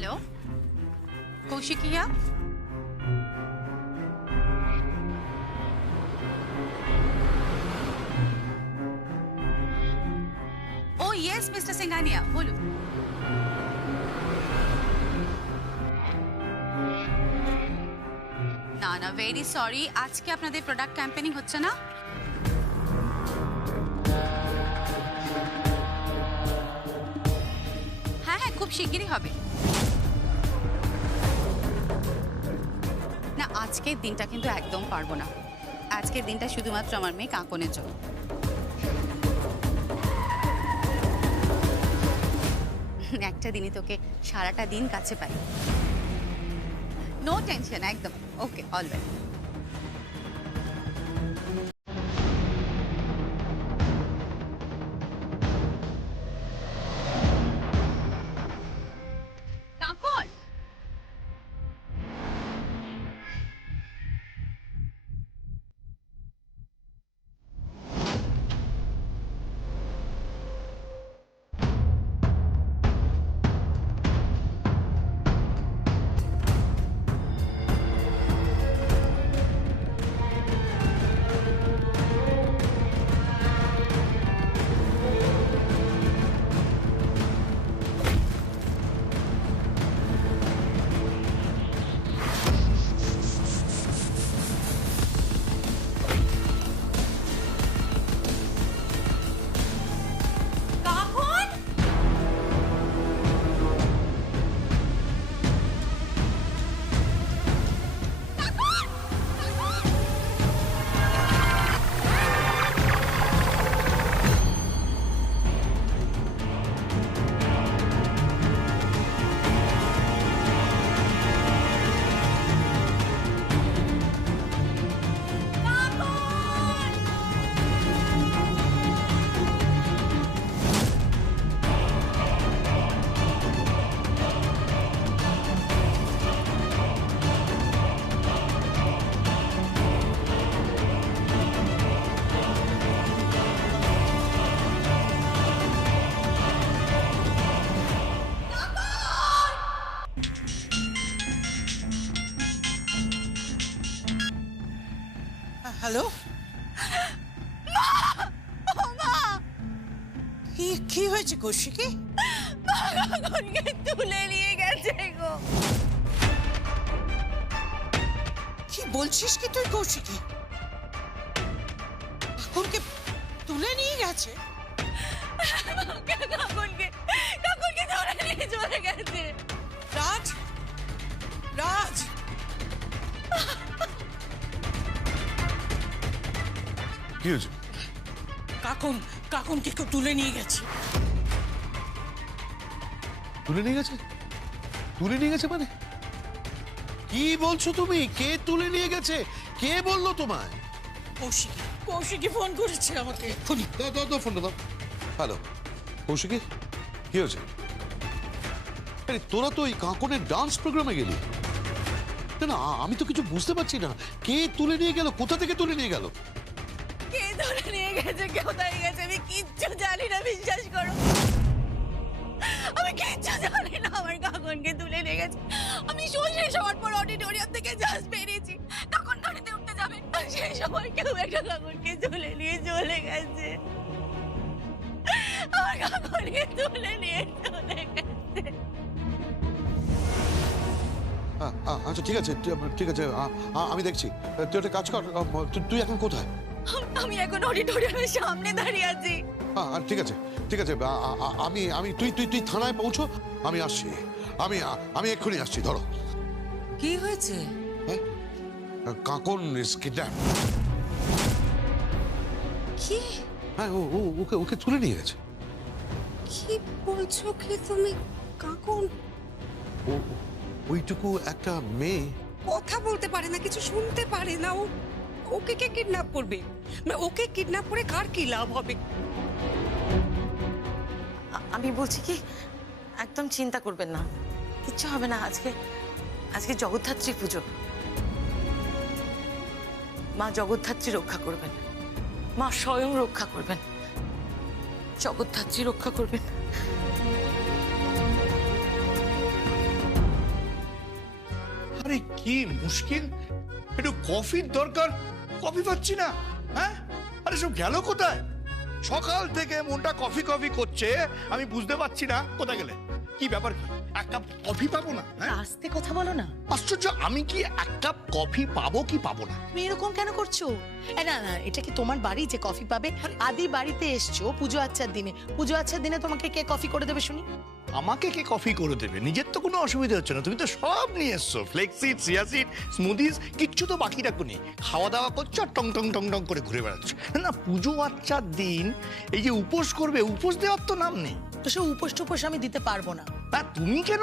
Hello कौशिकिया ओ yes mister Singhania बोलू ना ना वेरी सॉरी आज के আপনাদের প্রোডাক্ট ক্যাম্পেইনিং হচ্ছে না হ্যাঁ হ্যাঁ খুব শিগগিরই হবে না আজকের দিনটা কিন্তু একদম পারবো না আজকের দিনটা শুধুমাত্র আমার মেয়ে কাঁকনের জন্য একটা দিনই তোকে সারাটা দিন কাছে পাই নো টেনশন একদম ওকে অলরাইট কাঁকন হ্যালো কি হয়েছে কৌশিকী তুলে নিয়ে গেছে গো কি বলছিস কি তুই কৌশিকী কাকুনকে তুলে নিয়ে গেছে কাকুনকে ধরে নিয়ে চলে গেছে রাজ রাজ কি হয়েছে কাকুনকে কেউ তুলে নিয়ে গেছে তুলে নিয়ে গেছে তুলে নিয়ে গেছে মানে কি বলছো তুমি কে তুলে নিয়ে গেছে কে বললো তোমায় কৌশিকী ফোন করেছে আমাকে ফোন দাও দাও দাও ফোনটা দাও হ্যালো কৌশিকী কি হয়েছে আরে তোরা তো ওই কাঁকনের ডান্স প্রোগ্রামে গেলি না না আমি তো কিছু বুঝতে পারছি না কে তুলে নিয়ে গেল কোথা থেকে তুলে নিয়ে গেল কে ধরে নিয়ে গেছে কোথায় গেছে আমি কিচ্ছু জানি না বিশ্বাস করো আমি কিচ্ছু জানি না আমার কাকুনকে তুলে নিয়ে গেছে আমি শেষ হওয়ার পর অডিটোরিয়াম থেকে জাস্ট বেরিয়েছি তখন গাড়িতে উঠতে যাবে আর সেই সময় কেউ একটা কাকুনকে তুলে নিয়ে চলে গেছে আমার কাকুনকে তুলে নিয়ে চলে গেছে আচ্ছা ঠিক আছে ঠিক আছে আমি দেখছি তুই একটা কাজ কর তুই এখন কোথায় আমি এখন অডিটোরিয়ামের সামনে দাঁড়িয়ে আছি ঠিক আছে ঠিক আছে আমি আমি তুই তুই তুই থানায় পৌঁছো আমি আসছি আমি এক্ষুনি আসছি ধরো কি হয়েছে হ্যাঁ কাঁকন ইজ কিডন্যাপ কি হ্যাঁ ওকে ওকে তুলে নিয়ে গেছে কি বলছো কি তুমি কাকুন ওইটুকু একটা মেয়ে কথা বলতে পারে না কিছু শুনতে পারে না ওকে কে কিডন্যাপ করবে ওকে কিডন্যাপ করে কার কি লাভ হবে আমি বলছি কি একদম চিন্তা করবেন না কিচ্ছু হবে না আজকে জগদ্ধাত্রী পুজো মা জগদ্ধাত্রী রক্ষা করবেন মা স্বয়ং রক্ষা করবেন জগদ্ধাত্রী রক্ষা করবেন আরে কি মুশকিল, একটু কফির দরকার, কফি পাচ্ছি না। হ্যাঁ, আরে সব গেল কোথায়? সকাল থেকে মনটা কফি কফি করছে, আমি বুঝতে পারছি না কোথায় গেলে। কি ব্যাপার, কি এক কাপ কফি পাবো না? হ্যাঁ, আস্তে কথা বলো না। আশ্চর্য, আমি কি এক কাপ কফি পাবো কি পাবো না? তুমি এরকম কেন করছো? না না, এটা কি তোমার বাড়ি যে কফি পাবে? আদি বাড়িতে এসছো পুজো আচ্চার দিনে, পুজো আচ্চার দিনে তোমাকে কে কফি করে দেবে শুনি? আমাকে কে কফি করে দেবে? নিজের তো কোনো অসুবিধা হচ্ছে না, তুমি তো সব নিয়ে এসছো, ফ্লেক্সিড, সিয়াসিড, স্মুদিজ, কিচ্ছু তো বাকি রাখোনি। খাওয়া দাওয়া করছো আর টং টং টং টং করে ঘুরে বেড়াচ্ছ। না, পুজো আচ্চার দিন এই যে উপোস করবে, উপোস দেওয়ার তো নাম নেই। তো সে উপোস টুপোস আমি দিতে পারবো না। তা তুমি কেন